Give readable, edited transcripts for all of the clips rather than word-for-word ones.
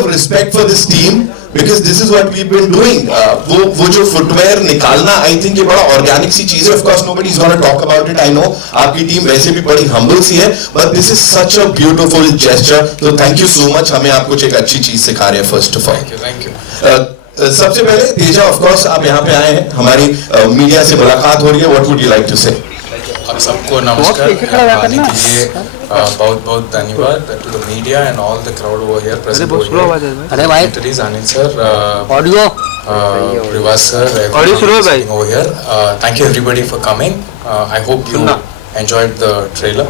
of respect for this team because this is what we've been doing. वो जो footwear निकालना, I think ये बड़ा organic सी चीज़ है. Of course, nobody's gonna talk about it. I know आपकी team वैसे भी बड़ी humble सी है, but this is such a beautiful gesture. So thank you so much. हमें आप कुछ एक अच्छी चीज़ सिखा रहे हैं first of all. Thank you. सबसे पहले तेजा, of course आप यहाँ पे आए हैं, हमारी मीडिया से मुलाकात हो रही है. What would you like to say? आप सबको नमस्कार. आने के लिए बहुत बहुत धन्यवाद to the media and all the crowd over here present over here. अरे भाई Anil sir, audio Rivas sir, everyone over here. Thank you everybody for coming. I hope you enjoyed the trailer.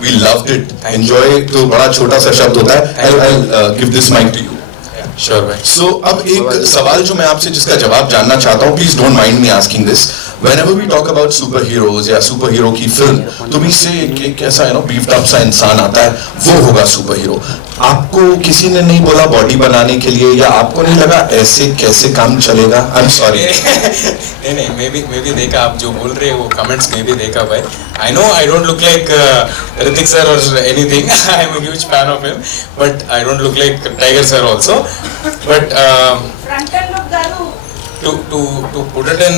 We loved it. Enjoy तो बड़ा छोटा सा शब्द होता है. I'll give this mic to you. Sure भाई. So अब एक सवाल जो मैं आपसे जिसका जवाब जानना चाहता हूँ, please don't mind me asking this. Whenever we talk about superheroes या superhero की फिल्म, तो भी से एक ऐसा beefed up सा इंसान आता है, वो होगा superhero. आपको किसी ने नहीं बोला बॉडी बनाने के लिए, या आपको नहीं लगा ऐसे कैसे काम चलेगा? I'm sorry. नहीं मैं भी देखा आप जो बोल रहे हैं वो कमेंट्स में भी देखा भाई. I know I don't look like Hrithik sir or anything. I am a huge fan of him, but I don't look like Tiger sir also. But frontal look garu. To put it in,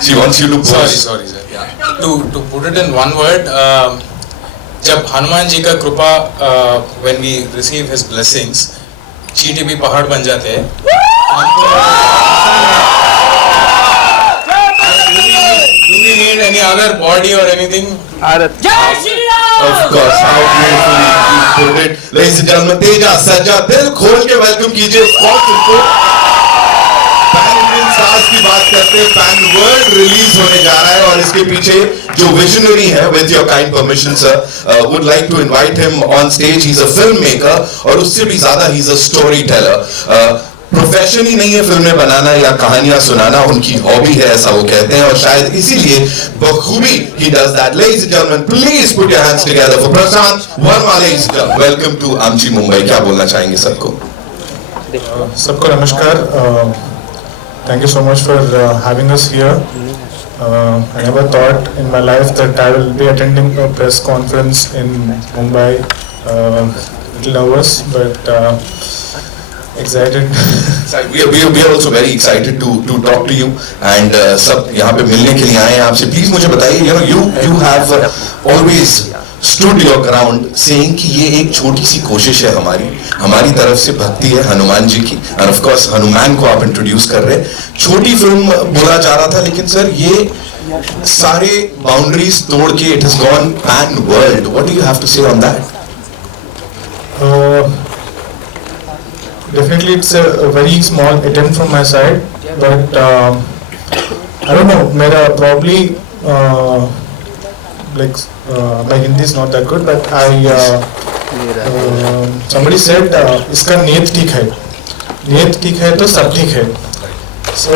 She wants you to pose. Sorry sir. Yeah. To put it in one word, जब हनुमान जी का कृपा, when we receive his blessings, चींटी भी पहाड़ बन जाते हैं. Do we need any other body or anything? Of course, how beautifully you put it. Ladies and gentlemen, Teja Sajja, दिल खोल के वेलकम कीजिए को. पैन इंडियन स्टार्स की बात करते हैं, पैन वर्ल्ड रिलीज होने जा रहा है और इसके पीछे जो विजनरी है, with your kind permission sir, would like to invite him on stage. He's a filmmaker और उससे भी ज़्यादा he's a storyteller. प्रोफेशन ही नहीं है फिल्में बनाना या कहानियां सुनाना, उनकी हॉबी है ऐसा वो कहते हैं और शायद इसीलिए बखूबी he does that. Ladies and gentlemen, please put your hands together for Prasanth Varma. Ladies and gentlemen, welcome to आमची मुंबई. क्या बोलना चाहेंगे सबको? सबको नमस्कार. Thank you so much for having us here. I never thought in my life that I will be attending a press conference in Mumbai. Little nervous, but excited. We are also very excited to talk to you and सब यहाँ पे मिलने के लिए आए हैं आपसे. Please मुझे बताइए, you have always stood your ground saying कि ये एक छोटी सी कोशिश है हमारी तरफ से, भक्ति है हनुमान जी की, and of course हनुमान को आप इंट्रोड्यूस कर रहे हैं. छोटी फिल्म बोला जा रहा था, लेकिन सर ये सारे बाउंड्रीज तोड़ के it has gone pan world. What do you have to say on that? Definitely it's a very small attempt from my side, but I don't know, मेरा probably my Hindi is not that good, but somebody said इसका नीयत ठीक है तो सब ठीक है. So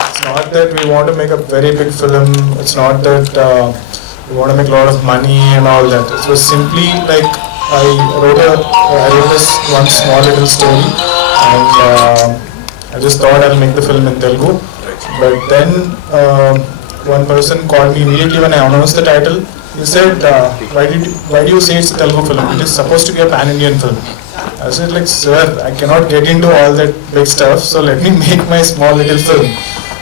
it's not that we want to make a very big film. It's not that we want to make a lot of money and all that. It was simply like I wrote this one small little story, and I just thought I'll make the film in Telugu. But then one person called me immediately when I announced the title. He said, why do you say it's a Telugu film? It is supposed to be a pan-Indian film. I said, like, sir, I cannot get into all that big stuff, so let me make my small little film.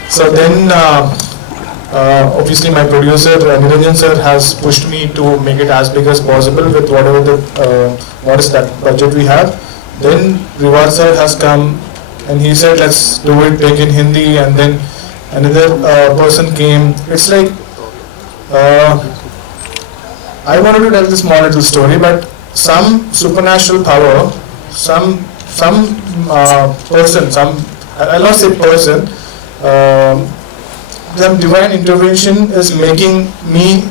So then obviously my producer Niranjan sir has pushed me to make it as big as possible with whatever what is that budget we have. Then Rivas sir has come and he said, let's do it big in Hindi, and then another person came. It's like I wanted to tell this small little story, but some supernatural power, some person, I'll not say person, some divine intervention is making me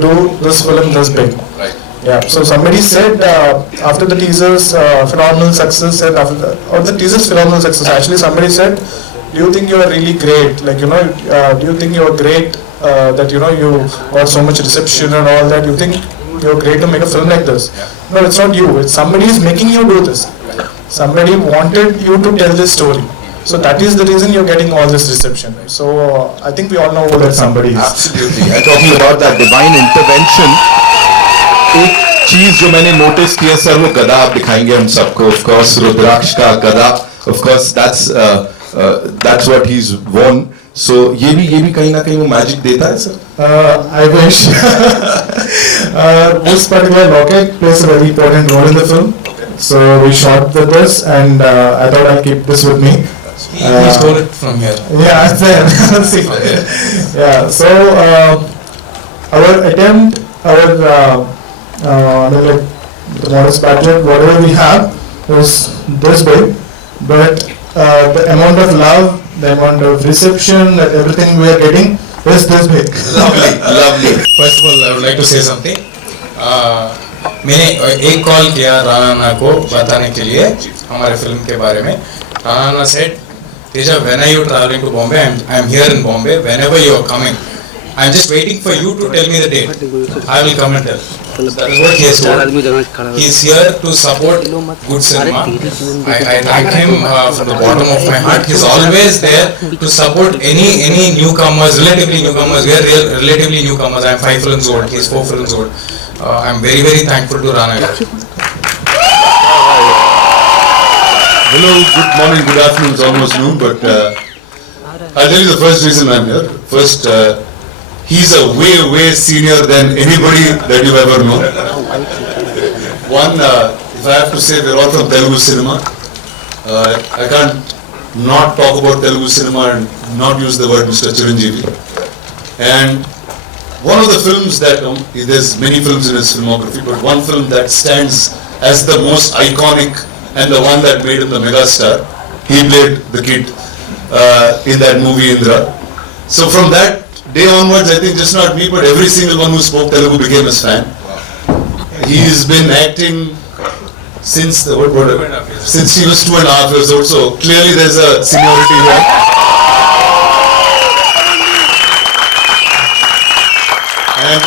do this film this big. Right. Yeah. So somebody said after the teaser's phenomenal success, and or the teaser's phenomenal success, actually somebody said, do you think you are really great? Like, do you think you are great that you got so much reception and all that? You think you're great to make a film like this? No, it's not you. It's somebody is making you do this. Somebody wanted you to tell this story. So that is the reason you're getting all this reception. Right? So I think we all know who that somebody is. Absolutely. And talking about that divine intervention, एक चीज जो मैंने notice की है sir, वो गदा आप दिखाएंगे हम सबको. Of course, रुद्राक्ष का गदा. Of course, that's what he's worn. So ये भी कहीं ना कहीं वो मैजिक देता है sir. I wish. This particular locket plays a very important role in the film. So we shot with this, and I thought I'll keep this with me. He stole it from here. Yeah, it's there. See. Yeah. So our attempt, like the modest budget, whatever we have, is this big, but the amount of love, the amount of reception, that everything we are getting is this big. Lovely, lovely. First of all, I would like to say something. मैंने एक call किया राणा को बताने के लिए हमारे film के बारे में. Rana said, Teja, when are you traveling to Bombay? I'm here in Bombay. Whenever you are coming, I'm just waiting for you to tell me the date. I will come and tell. That is what he has told. He is here to support good cinema. I thank him from the bottom of my heart. He is always there to support any newcomers, relatively newcomers. We are relatively newcomers. I am 5 films old. He is 4 films old. I am very, very thankful to Rana. Hello, good morning, good afternoon, it's almost noon, but I'll tell you the first reason I'm here. First, he's a way senior than anybody that you've ever known. One, if I have to say, we're all from Telugu cinema. I can't not talk about Telugu cinema and not use the word Mr. Chiranjeevi. And one of the films that, there's many films in his filmography, but one film that stands as the most iconic and the one that made him the megastar, he played the kid in that movie Indra. So from that day onwards, I think just not me, but every single one who spoke Telugu became his fan. He's been acting since since he was 2.5 years old. So clearly there's a seniority here. And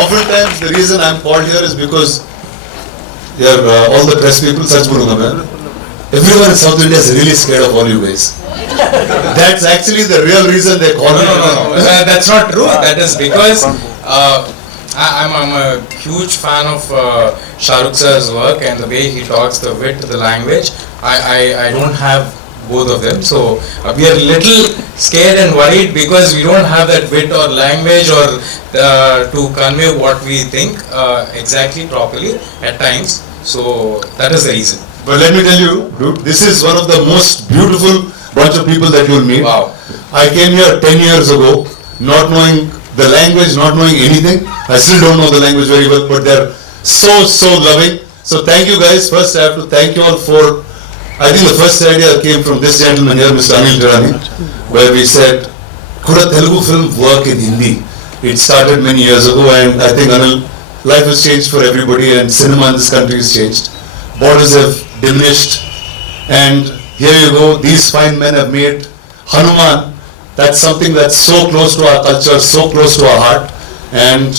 oftentimes the reason I'm called here is because all the press people, such everyone in South India is really scared of all you guys. That's actually the real reason they call me. No. That's not true. That is because I'm a huge fan of Shahrukh sir's work and the way he talks, the wit, the language. I don't have both of them, so we are a little scared and worried because we don't have that wit or language or to convey what we think exactly properly at times. So that is the reason. But let me tell you, dude, this is one of the most beautiful bunch of people that you'll meet. Wow. I came here 10 years ago, not knowing the language, not knowing anything. I still don't know the language very well, but they're so loving. So thank you guys. First I have to thank you all for, I think the first idea came from this gentleman here, Mr. Anil Tirani, where we said, could a Telugu film work in Hindi? It started many years ago, and I think, Anil, life has changed for everybody and cinema in this country has changed. Borders have diminished, and here you go, these fine men have made Hanuman. That's something that's so close to our culture, so close to our heart, and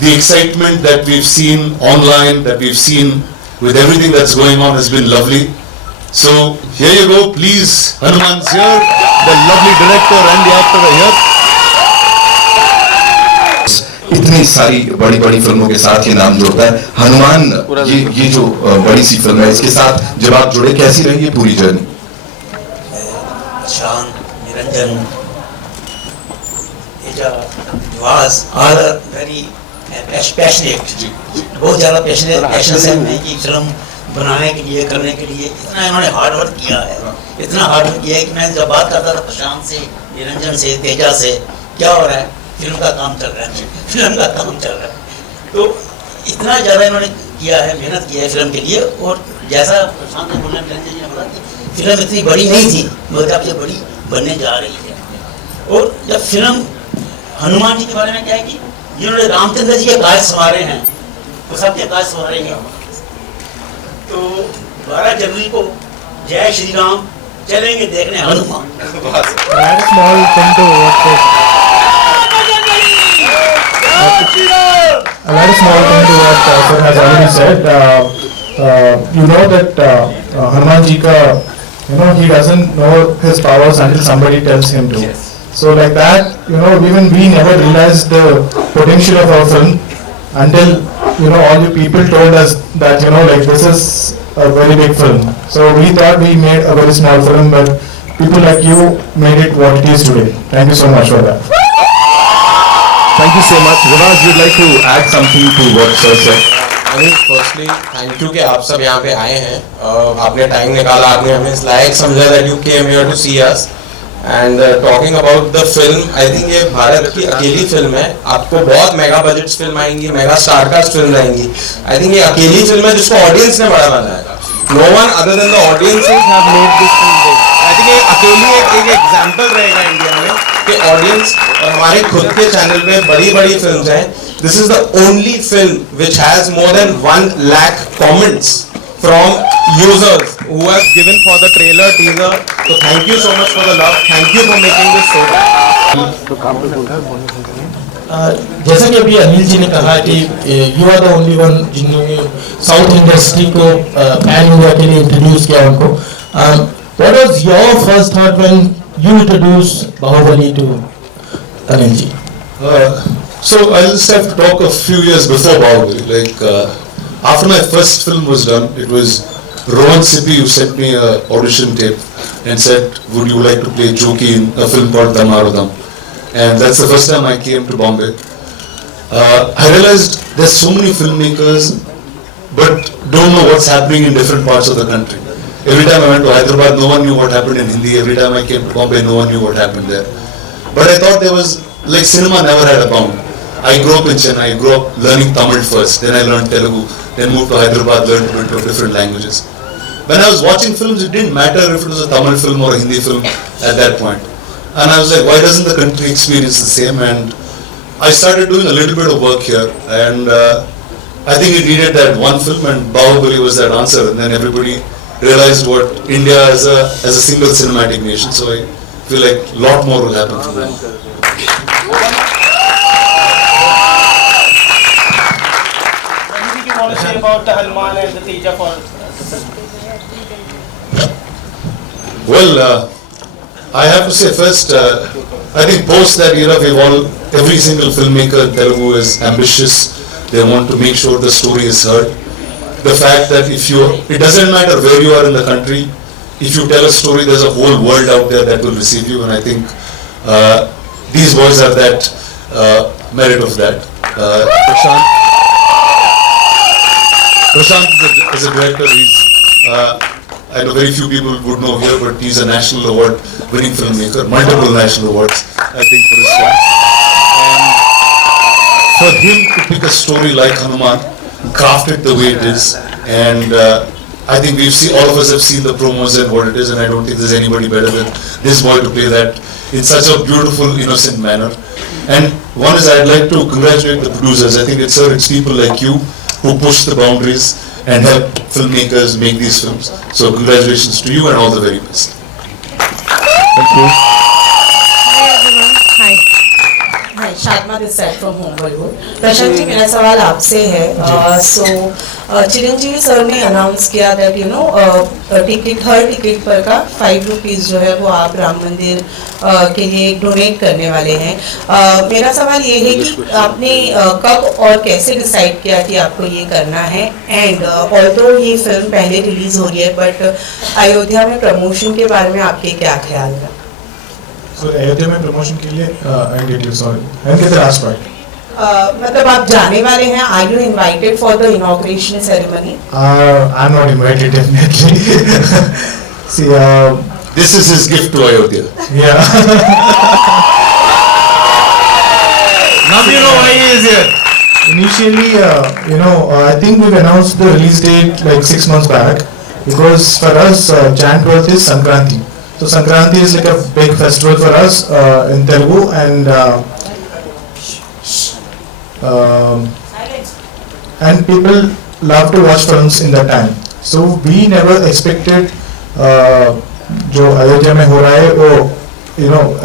the excitement that we've seen online, that we've seen with everything that's going on has been lovely. So here you go, please, Hanuman's here, the lovely director and the actor are here. इतनी सारी बड़ी फिल्मों के साथ ये नाम जोड़ता है हनुमान. ये जो बड़ी सी फिल्म है, इसके साथ जब आप जुड़े, कैसी रही ये पूरी जर्नी? शान, निरंजन, तेजा, वास, all are very passionate. बहुत ज़्यादा पैशन से हमने ये फिल्म बनाने के लिए, करने के लिए इतना इन्होंने हार्ड वर्क किया है, इतना हार्ड वर्क किया है कि मैं जब बात करता था प्रशांत से, निरंजन से, तेजा से, क्या हो रहा है, फिल्म का काम चल रहा है. तो इतना ज़्यादा इन्होंने किया है, मेहनत किया है फिल्म के लिए. और जैसा प्रशांत ने बोला, निरंजन ने बोला कि फिल्म इतनी बड़ी नहीं थी, मगर अब से बड़ी बनने जा रही है. और जब फिल्म हनुमान जी के बारे में क्या है कि जिन्होंने रामचंद्र जी के काज संवारे हैं, वो सबके काज संवारेंगे. तो 12 जनवरी को जय श्री राम चलेंगे देखने Hanuman. A very small thing to what sir has already said. You know that Hanuman ji ka he doesn't know his powers until somebody tells him to. So like that, even we never realized the potential of our film until, all you people told us that, like this is a very big film. So we thought we made a very small film, but people like you made it what it is today. Thank you so much for that. Thank you so much. Ravaz, would like to add something to what sir said? I mean, firstly, thank you कि आप सब यहाँ पे आए हैं. आपने time निकाला, आपने हमें इस लायक समझा that you came here to see us. And talking about the film, I think ये भारत की अकेली फिल्म है. आपको बहुत मेगा बजट्स फिल्म आएंगी, मेगा स्टारकास्ट फिल्म आएंगी. I think ये अकेली फिल्म है जिसको ऑडियंस ने बड़ा बनाया. No one other than the audiences have made this film big. I think ये अकेली एक एग्जाम्पल रहेगा इंडिया में कि ऑडियंस और हमारे खुद के चैनल पे बड़ी फिल्म्स हैं. This is the only film which has more than 1 lakh comments from users who have given for the trailer, teaser. So thank you so much for the love. Thank you for making this so जैसा कि अभी अनिल जी ने कहा कि you are the only one जिन्होंने south industry को pan India के लिए इंट्रोड्यूस किया उनको. What was your first thought when you introduce Baahubali to Anil ji? So I'll just have to talk a few years before Bahubali. Like after my first film was done, it was Rohan Sippy who sent me a audition tape and said, "Would you like to play Joki in a film called Damarodam?" And that's the first time I came to Bombay. I realized there's so many filmmakers, but don't know what's happening in different parts of the country. Every time I went to Hyderabad, no one knew what happened in Hindi. Every time I came to Bombay, no one knew what happened there. But I thought there was, like, cinema never had a bound. I grew up in Chennai. I grew up learning Tamil first, then I learned Telugu, then moved to Hyderabad, learned a bit of different languages. When I was watching films, it didn't matter if it was a Tamil film or a Hindi film at that point. And I was like, why doesn't the country experience the same? And I started doing a little bit of work here, and I think it needed that one film, and Bahubali was that answer. And then everybody realized what India as a single cinematic nation. So I feel like a lot more will happen from now. Want to say about the Hanuman and the Teja for? Well, I have to say first, I think post that era, every single filmmaker in Telugu is ambitious. They want to make sure the story is heard. The fact that it doesn't matter where you are in the country, if you tell a story, there's a whole world out there that will receive you, and I think these boys have that merit of that. Prasanth is a director. I know very few people would know here, but he's a national award winning filmmaker, multiple national awards, I think, for his film. And for him to pick a story like Hanuman, craft it the way it is, and I think all of us have seen the promos and what it is, and I don't think there's anybody better than this boy to play that in such a beautiful, innocent manner. And one is, I'd like to congratulate the producers. I think it's people like you who push the boundaries and help filmmakers make these films. So congratulations to you and all the very best. Thank you. Hi everyone. Hi. Hi, Shadma this side from Home Bollywood. Prashant ji, मेरा सवाल आपसे है. So Chiranjeevi sir ने announce किया that her ticket पर का 5 rupees जो है वो आप राम मंदिर के लिए डोनेट करने वाले हैं. मेरा सवाल ये है कि आपने कब और कैसे डिसाइड किया कि आपको ये करना है, एंड ऑल्दो ये फिल्म पहले रिलीज हो रही है, बट अयोध्या में प्रमोशन के बारे में आपके क्या ख्याल है? अयोध्या में प्रमोशन के लिए I get you, sorry. I didn't get the last part. मतलब आप जाने वाले हैं, are you invited for the inauguration ceremony? I'm not invited, definitely. See, this is his gift to Ayodhya. Yeah. Now you know why he is here. Initially, I think we've announced the release date like 6 months back, because for us, Jan 12th is Sankranti. So Sankranti is like a big festival for us in Telugu, and people love to watch films in that time. So we never expected जो अयोध्या में हो रहा है वो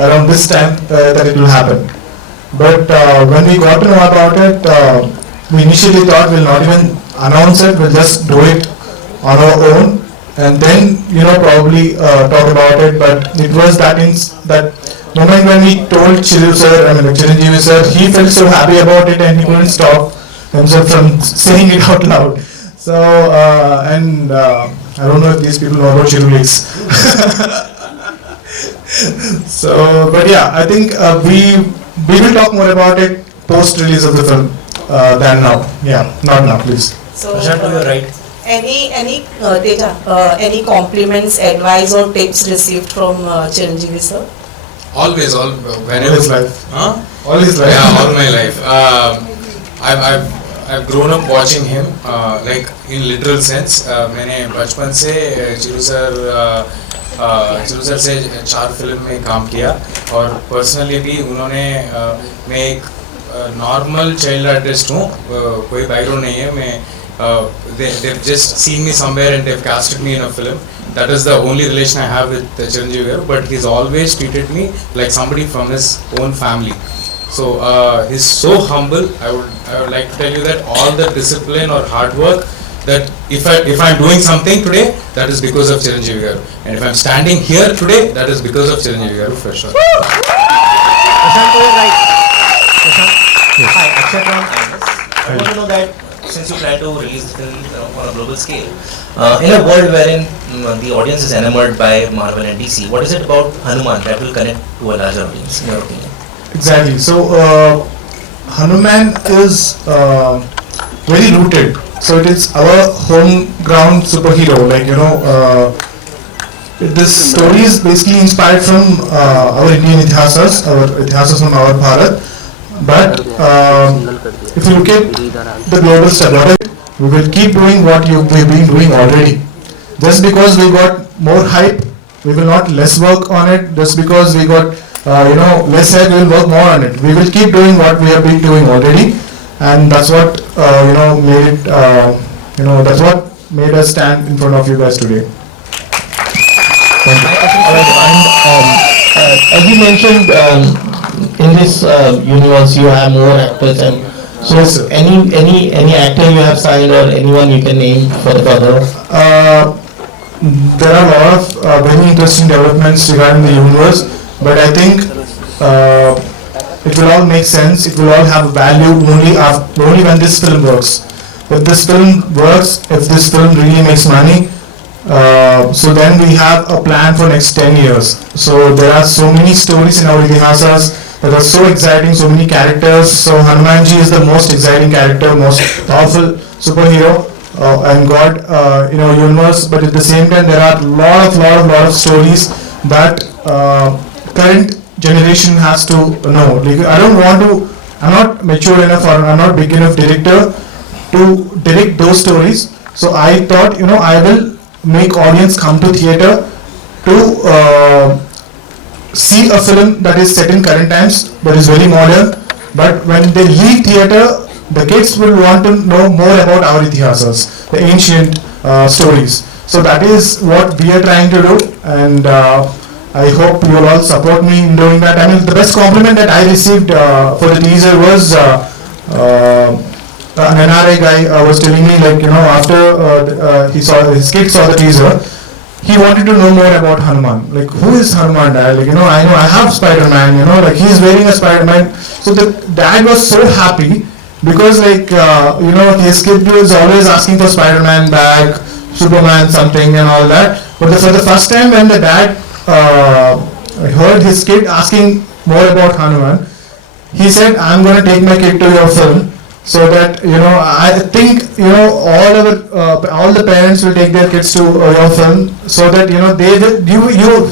around this time that it will happen. But when we got to know about it, we initially thought we'll not even announce it, we'll just do it on our own, and then probably talk about it. But it was that moment when we told Chiranjeevi sir, he felt so happy about it and he couldn't stop himself from saying it out loud. So I don't know if these people know about Chiruleaks. So, but yeah, I think we will talk more about it post release of the film than now. Yeah, not now, please. So, Prashant, to your right. any Teja, any compliments, advice or tips received from Chiranjeevi sir? Always, whenever. All his life. Huh? All his life. Yeah, all my life. I've grown up watching him, like in literal sense. मैंने बचपन से चिरू sir से 4 film में काम किया और personally भी उन्होंने मैं एक नॉर्मल चाइल्ड आर्टिस्ट हूँ, कोई बैकग्राउंड नहीं है, मैं they've just seen me somewhere and they've casted me in a film. That is the only relation I have with Chiranjeevi, but he's always treated me like somebody from his own family. So he's so humble. I would like to tell you that all the discipline or hard work, that if I'm doing something today, that is because of Chiranjeevi garu, and if I'm standing here today, that is because of Chiranjeevi garu for sure. Prashant, to your right. Prashant. Yes. Hi, Akshay from IMS. I want to know that since you plan to release the film on a global scale, in a world wherein the audience is enamored by Marvel and DC, what is it about Hanuman that will connect to a larger audience, in your opinion? Exactly. So Hanuman is very rooted. So it is our home ground superhero. Like this story is basically inspired from our Indian ithasas, from our Bharat. But if you look at the global study, we will keep doing what we've been doing already. Just because we got more hype, we will not less work on it. Just because we got less hype, we will work more on it. We will keep doing what we have been doing already, and that's what made it. That's what made us stand in front of you guys today. Thank you. As you mentioned, in this universe you have more actors, and so Yes, sir. any actor you have signed or anyone you can name for the further? There are a lot of very interesting developments regarding the universe, but I think it will all make sense. It will all have value only when this film works. If this film works, if this film really makes money, so then we have a plan for next 10 years. So there are so many stories in our itihasas that are so exciting, so many characters. So Hanumanji is the most exciting character, most powerful superhero and God universe. But at the same time, there are lot of stories that current generation has to know. Like, I'm not mature enough or I'm not big enough director to direct those stories. So I thought, I will make audience come to theater to see a film that is set in current times, that is very modern. But when they leave theater, the kids will want to know more about our itihasas, the ancient stories. So that is what we are trying to do, and I hope you will all support me in doing that. I mean, the best compliment that I received for the teaser was an NRA guy was telling me, like, after his kid saw the teaser, he wanted to know more about Hanuman. Like, who is Hanuman, dad? Like, I know I have Spider-Man, like he's wearing a Spider-Man. So the dad was so happy because, like, his kid was always asking for Spider-Man bag, Superman something and all that. But for the first time when the dad heard his kid asking more about Hanuman, he said, I'm going to take my kid to your film. So that, I think, all the parents will take their kids to your film, so that, you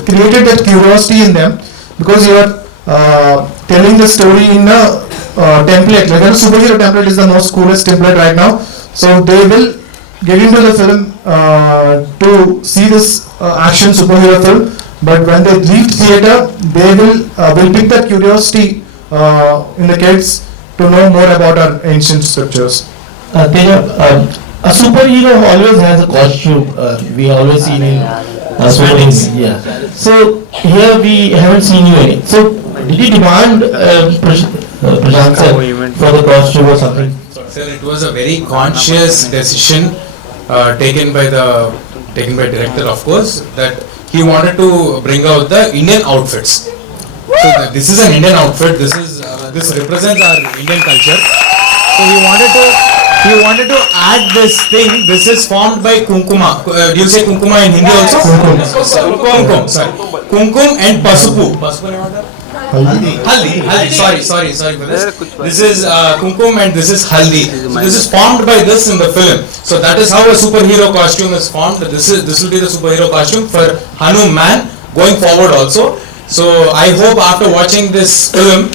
created that curiosity in them, because you are telling the story in a template, like a superhero template is the most coolest template right now. So they will get into the film to see this action superhero film, but when they leave theater, they will pick that curiosity in the kids to know more about our ancient scriptures. Teja, a superhero always has a costume. We always seen in sports. Yeah. So here we haven't seen you in it. So did you demand Prasanth sir for the costume or something? Sir, it was a very conscious decision taken by the taken by director, of course, that he wanted to bring out the Indian outfits. So this is an Indian outfit. This represents our Indian culture. So he wanted to add this thing. This is formed by kumkuma. Do you say kumkuma in Hindi also? Kumkum. Sorry. Kumkum and pasupu. Haldi. Sorry for this. This is kumkum and this is haldi. So this is formed by this in the film. So that is how a superhero costume is formed. This will be the superhero costume for Hanuman going forward also. So I hope after watching this film,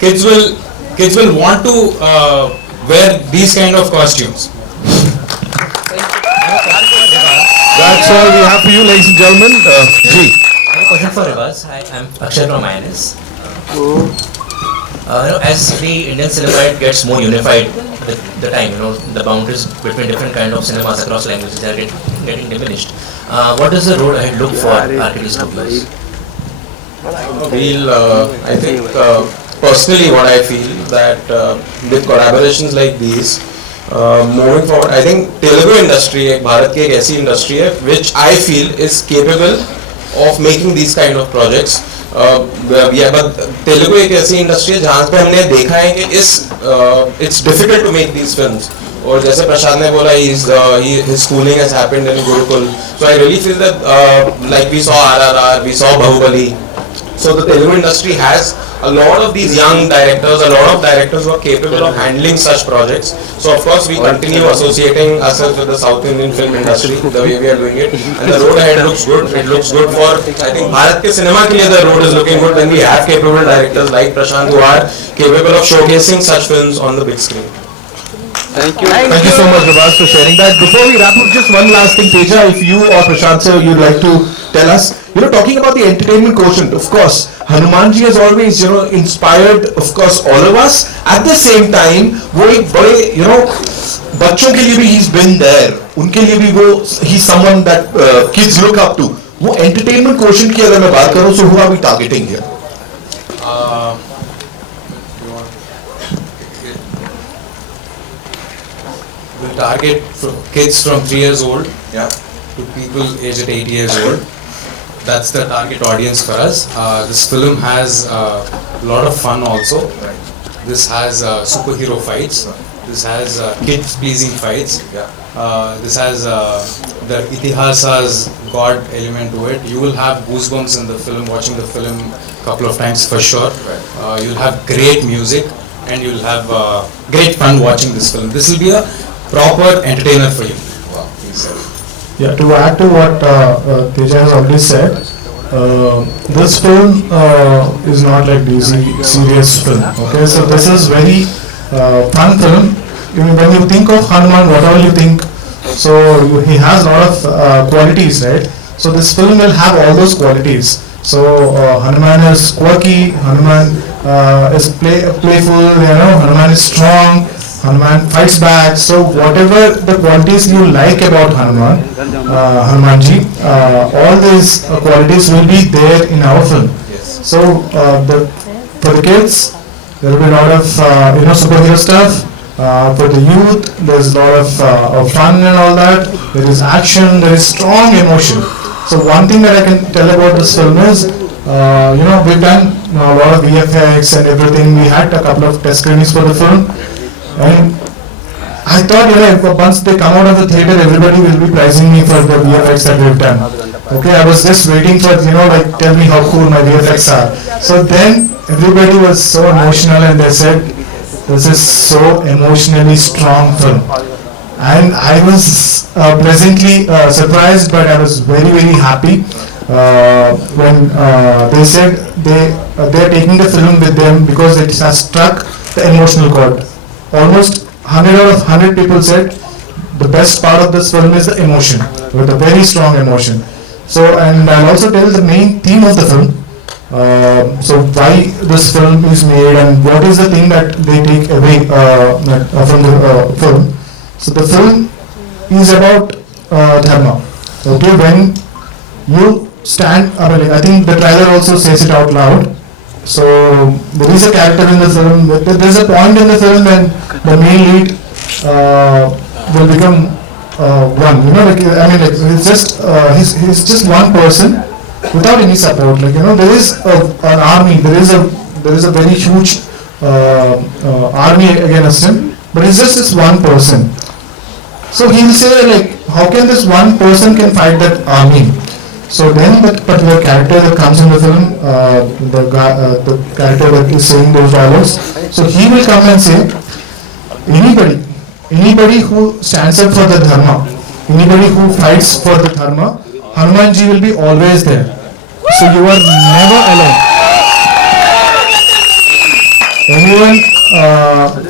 kids will want to wear these kind of costumes. That's all we have for you, ladies and gentlemen. Ji. I have a question for Rivas. Hi, I'm Akshay from INS. As the Indian cinema gets more unified with the time, the boundaries between different kind of cinemas across languages are getting diminished. What is the road ahead look for RTD studios? I think personally what I feel that with collaborations like these, moving forward, I think Telugu industry, Bharat की एक ऐसी industry है which I feel is capable of making these kind of projects. But Telugu एक ऐसी industry है जहाँ पे हमने देखा है कि it's difficult to make these films. और जैसे प्रशांत ने बोला, his schooling has happened in Gurukul. So I really feel that like we saw RRR, we saw Bahubali. So the Telugu industry has a lot of these young directors, a lot of directors who are capable of handling such projects. So of course we continue associating ourselves with the South Indian film industry the way we are doing it. And the road ahead looks good. It looks good for, I think, Bharat ke cinema ke liye the road is looking good when we have capable directors like Prasanth who are capable of showcasing such films on the big screen. Thank you so much, Rivas, for sharing that. Before we wrap up, just one last thing, Teja, if you or Prashant sir, you'd like to tell us, talking about the entertainment quotient, of course, Hanumanji has always, inspired, of course, all of us. At the same time, वो एक बड़े, बच्चों के लिए भी he's been there. उनके लिए भी वो, he's someone that kids look up to. वो entertainment quotient की अगर मैं बात करूँ, so who are we targeting here? We target kids from 3 years old to people aged 8 years old. That's the target audience for us. This film has a lot of fun also. This has superhero fights. This has kids-pleasing fights. This has the Itihasa's God element to it. You will have goosebumps in the film, watching the film a couple of times for sure. You'll have great music and you'll have great fun watching this film. This will be a proper entertainer for you. Yeah, to add to what Teja has already said, this film is not like easy, serious film. Okay, so this is very fun film. When you think of Hanuman, whatever you think, so he has a lot of qualities, right? So this film will have all those qualities. So Hanuman is quirky, Hanuman is playful, Hanuman is strong, Hanuman fights back. So whatever the qualities you like about Hanumanji, all these qualities will be there in our film. So for the kids, there will be a lot of superhero stuff. For the youth, there's a lot of fun and all that. There is action, there is strong emotion. So one thing that I can tell about this film is, we've done a lot of VFX and everything. We had a couple of test screenings for the film. And I thought, once they come out of the theater, everybody will be praising me for the VFX that we've done. Okay, I was just waiting for, tell me how cool my VFX are. So then everybody was so emotional and they said, this is so emotionally strong film. And I was pleasantly surprised, but I was very, very happy when they said they're taking the film with them because it has struck the emotional chord. Almost 100 out of 100 people said the best part of this film is the emotion, with a very strong emotion. So, and I'll also tell the main theme of the film. So why this film is made and what is the thing that they take away from the film. So the film is about dharma. Okay, when you stand, I think the trailer also says it out loud. So there is a character in the film, there is a point in the film when the main lead will become one. It's just he's just one person without any support. There is an army. There is a very huge army against him, but it's just this one person. So he'll say how can this one person can fight that army? So then that particular character that comes in the film, the character that is saying those dialogues, so he will come and say, anybody who stands up for the dharma, anybody who fights for the dharma, Hanumanji will be always there. So you are never alone. Anyone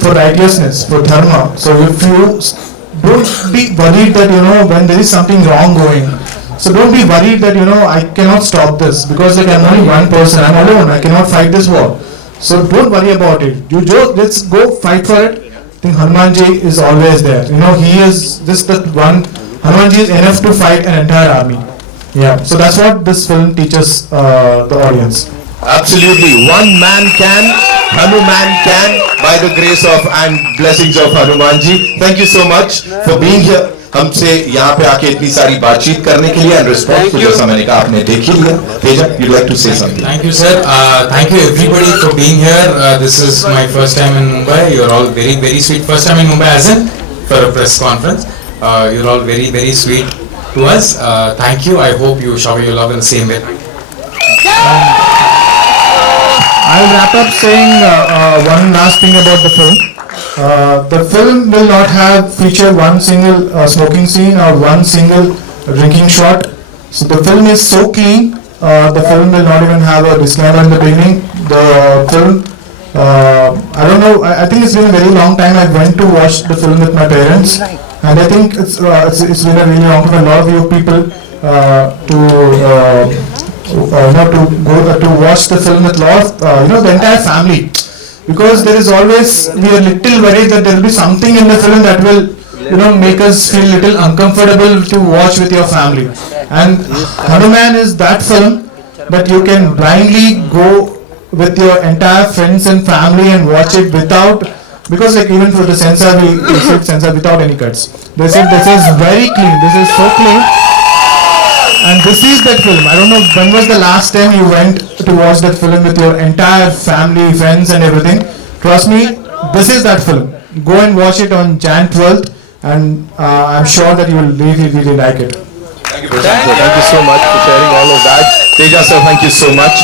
for righteousness, for dharma. So if you don't be worried that when there is something wrong going. So don't be worried that I cannot stop this because I'm only one person. I'm alone. I cannot fight this war. So don't worry about it. You just let's go fight for it. I think Hanumanji is always there. He is just that one. Hanumanji is enough to fight an entire army. Yeah. So that's what this film teaches the audience. Absolutely. One man can, Hanuman can, by the grace of and blessings of Hanumanji. Thank you so much for being here. हमसे यहाँ पे आके इतनी सारी बातचीत करने के लिए and response to जैसा मैंने कहा आपने देख ही लिया. Teja, you'd like to say something? Thank you, sir. Thank you everybody for being here. This is my first time in Mumbai. You're all very, very sweet. First time in Mumbai as in for a press conference. You're all very, very sweet to us. Thank you. I hope you shower your love in the same way. I'll wrap up saying one last thing about the film. The film will not feature one single smoking scene or one single drinking shot. So the film is so clean. The film will not even have a disclaimer in the beginning. The film, I don't know. I think it's been a very long time. I went to watch the film with my parents, and I think it's been a really long time. A lot of you people to watch the film with a lot of the entire family. Because there is always, we are little worried that there will be something in the film that will make us feel little uncomfortable to watch with your family. And Hanuman is that film that you can blindly go with your entire friends and family and watch it without, because even for the censor, we said censor without any cuts. They said this is very clean, this is so clean. And this is that film. I don't know when was the last time you went to watch that film with your entire family, friends and everything. Trust me, this is that film. Go and watch it on Jan 12th and I'm sure that you will really, really like it. Thank you, Prasanth. Thank you so much for sharing all of that. Teja sir, thank you so much.